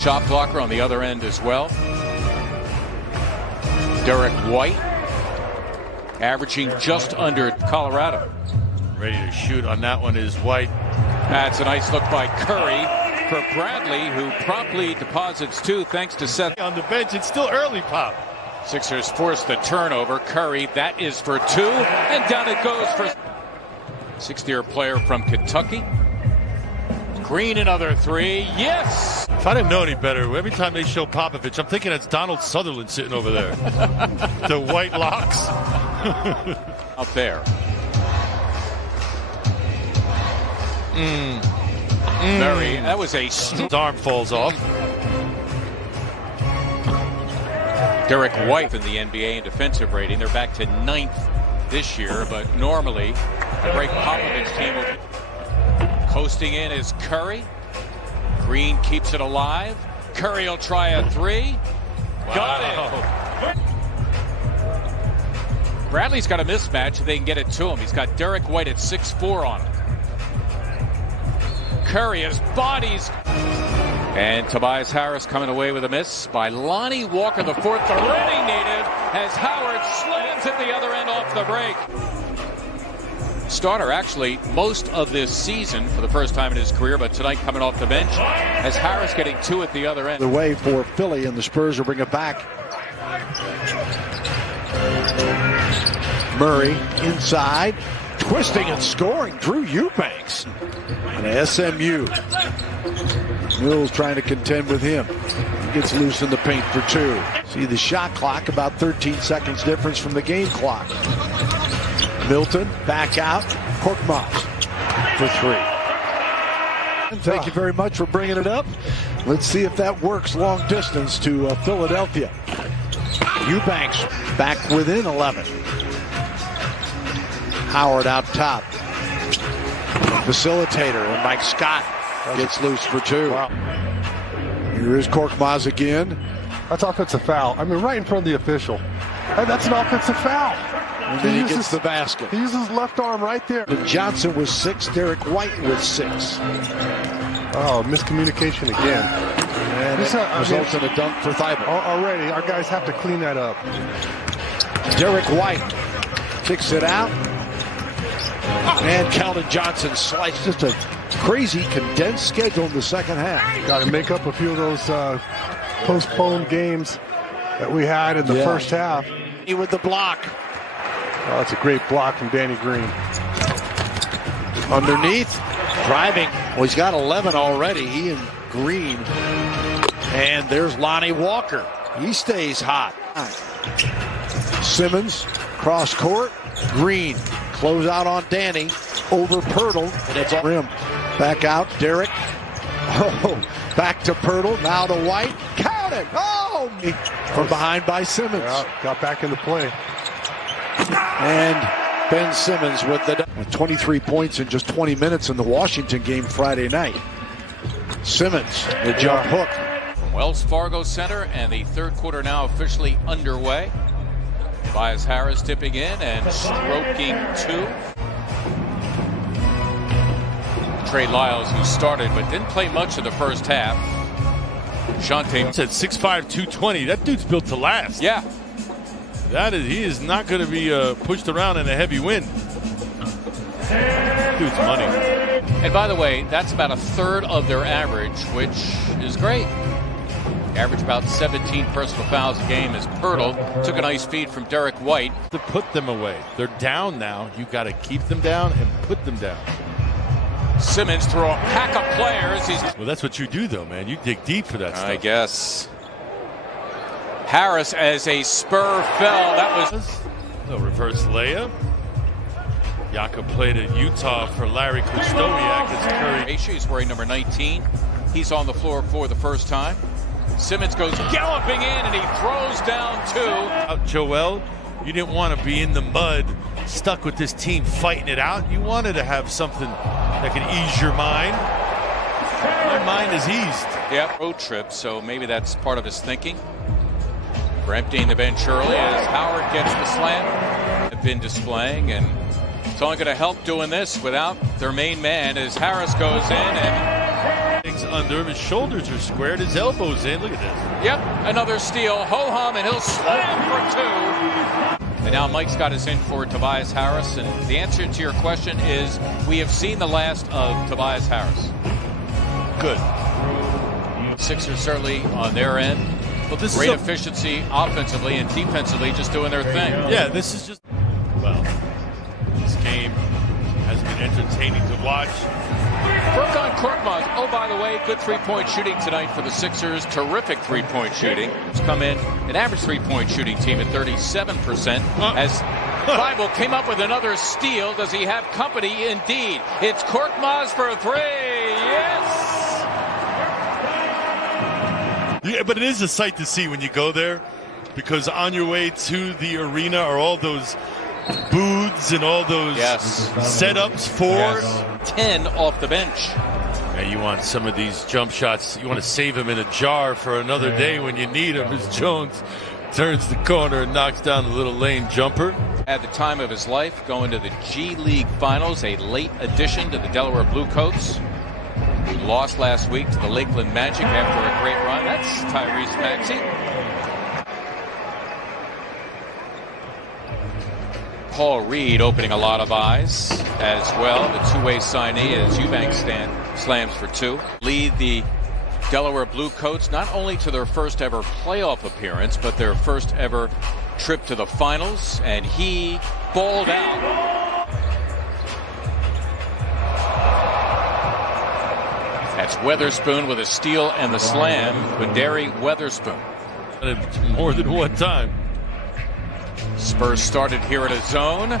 Shot blocker on the other end as well. Derek White averaging just under Colorado. Ready to shoot on that one is White. That's a nice look by Curry for Bradley, who promptly deposits two thanks to Seth. On the bench, it's still early, Pop. Sixers force the turnover. Curry, that is for two, and down it goes for sixth-year player from Kentucky. Green, another three. Yes! If I didn't know any better, every time they show Popovich, I'm thinking it's Donald Sutherland sitting over there. The white locks. Out there. Murray, that was a... His arm falls off. Derek White in the NBA in defensive rating. They're back to 9th this year, but normally the Greg Popovich team will be coasting in is Curry. Green keeps it alive. Curry will try a three. Wow. Got it. Bradley's got a mismatch if they can get it to him. He's got Derek White at 6'4" on him. Curry, his bodies. And Tobias Harris coming away with a miss by Lonnie Walker, the fourth, the Reading native, as Howard slams at the other end off the break. Starter actually most of this season for the first time in his career, but tonight coming off the bench as Harris getting two at the other end. The way for Philly, and the Spurs will bring it back. Murray inside, twisting and scoring. Drew Eubanks. And SMU. Mills trying to contend with him. He gets loose in the paint for two. See the shot clock, about 13 seconds difference from the game clock. Milton back out. Korkmaz for three. And thank you very much for bringing it up. Let's see if that works long distance to Philadelphia. Eubanks back within 11. Howard out top. Facilitator, and Mike Scott gets loose for two. Wow. Here is Korkmaz again. That's offensive foul. I mean, right in front of the official. And that's an offensive foul. And then he gets the basket. He uses his left arm right there. Johnson was 6. Derek White was 6. Oh, miscommunication again. And it results in a dunk for Thibault. Already, our guys have to clean that up. Derek White kicks it out. And Keldon Johnson sliced. Just a crazy condensed schedule in the second half. Got to make up a few of those postponed games that we had in the first half. With the block. Oh, that's a great block from Danny Green. Underneath, driving. Well, he's got 11 already. He and Green. And there's Lonnie Walker. He stays hot. Simmons, cross court. Green, close out on Danny. Over Pirtle. And it's on rim. Back out, Derek. Oh, back to Pirtle. Now to White. Count it. Oh, from behind by Simmons. Yeah, got back into play. And Ben Simmons with 23 points in just 20 minutes in the Washington game Friday night. Simmons, the jump hook. From Wells Fargo Center, and the third quarter now officially underway. Tobias Harris tipping in and stroking two. Trey Lyles, who started but didn't play much of the first half. Shante said 6'5", 220. That dude's built to last. Yeah. He is not going to be pushed around in a heavy wind. Dude's money. And by the way, that's about a third of their average, which is great. Average about 17 personal fouls a game as Pirtle took a nice feed from Derek White. To put them away. They're down now. You got to keep them down and put them down. Simmons through a pack of players. Well, that's what you do, though, man. You dig deep for that stuff. I guess. Harris as a Spur fell. That was a reverse layup. Jakob played at Utah for Larry Kustowiak as Curry. He's wearing number 19. He's on the floor for the first time. Simmons goes galloping in and he throws down two. Joel, you didn't want to be in the mud, stuck with this team fighting it out. You wanted to have something that could ease your mind. My mind is eased. Yeah, road trip, so maybe that's part of his thinking. For emptying the bench early as Howard gets the slam. Have been displaying, and it's only going to help doing this without their main man as Harris goes in and under him. His shoulders are squared. His elbows in. Look at this. Yep, another steal. Ho-hum, and he'll slam for two. And now Mike's got us in for Tobias Harris. And the answer to your question is we have seen the last of Tobias Harris. Good. Sixers certainly on their end. Well, this Great is efficiency offensively and defensively, just doing their thing. Yeah, this is just, well, this game has been entertaining to watch. Furkan Korkmaz, oh, by the way, good three-point shooting tonight for the Sixers. Terrific three-point shooting. It's come in an average three-point shooting team at 37%. As Bible came up with another steal. Does he have company? Indeed. It's Korkmaz for a three. Yes! Yeah, but it is a sight to see when you go there, because on your way to the arena are all those booths and all those setups for 10 off the bench. Yeah, you want some of these jump shots. You want to save them in a jar for another day when you need them, as Jones turns the corner and knocks down the little lane jumper. At the time of his life, going to the G League Finals, a late addition to the Delaware Bluecoats. Who lost last week to the Lakeland Magic after a great run. That's Tyrese Maxey. Paul Reed opening a lot of eyes as well. The two-way signee as Eubanks slams for two. Lead the Delaware Bluecoats not only to their first ever playoff appearance, but their first ever trip to the finals. And he balled out. That's Weatherspoon with a steal and the slam. Quindary Weatherspoon. More than one time. Spurs started here at a zone.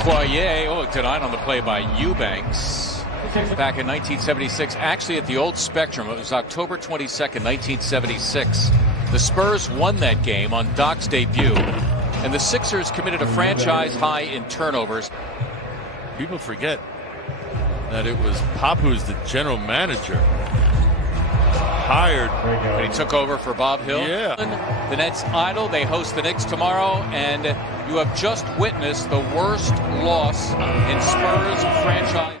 Poirier, denied on the play by Eubanks. Back in 1976, actually at the old Spectrum. It was October 22nd, 1976. The Spurs won that game on Doc's debut. And the Sixers committed a franchise high in turnovers. People forget that it was Papu's the general manager. Hired. But he took over for Bob Hill. Yeah. The Nets idle. They host the Knicks tomorrow. And you have just witnessed the worst loss in Spurs franchise.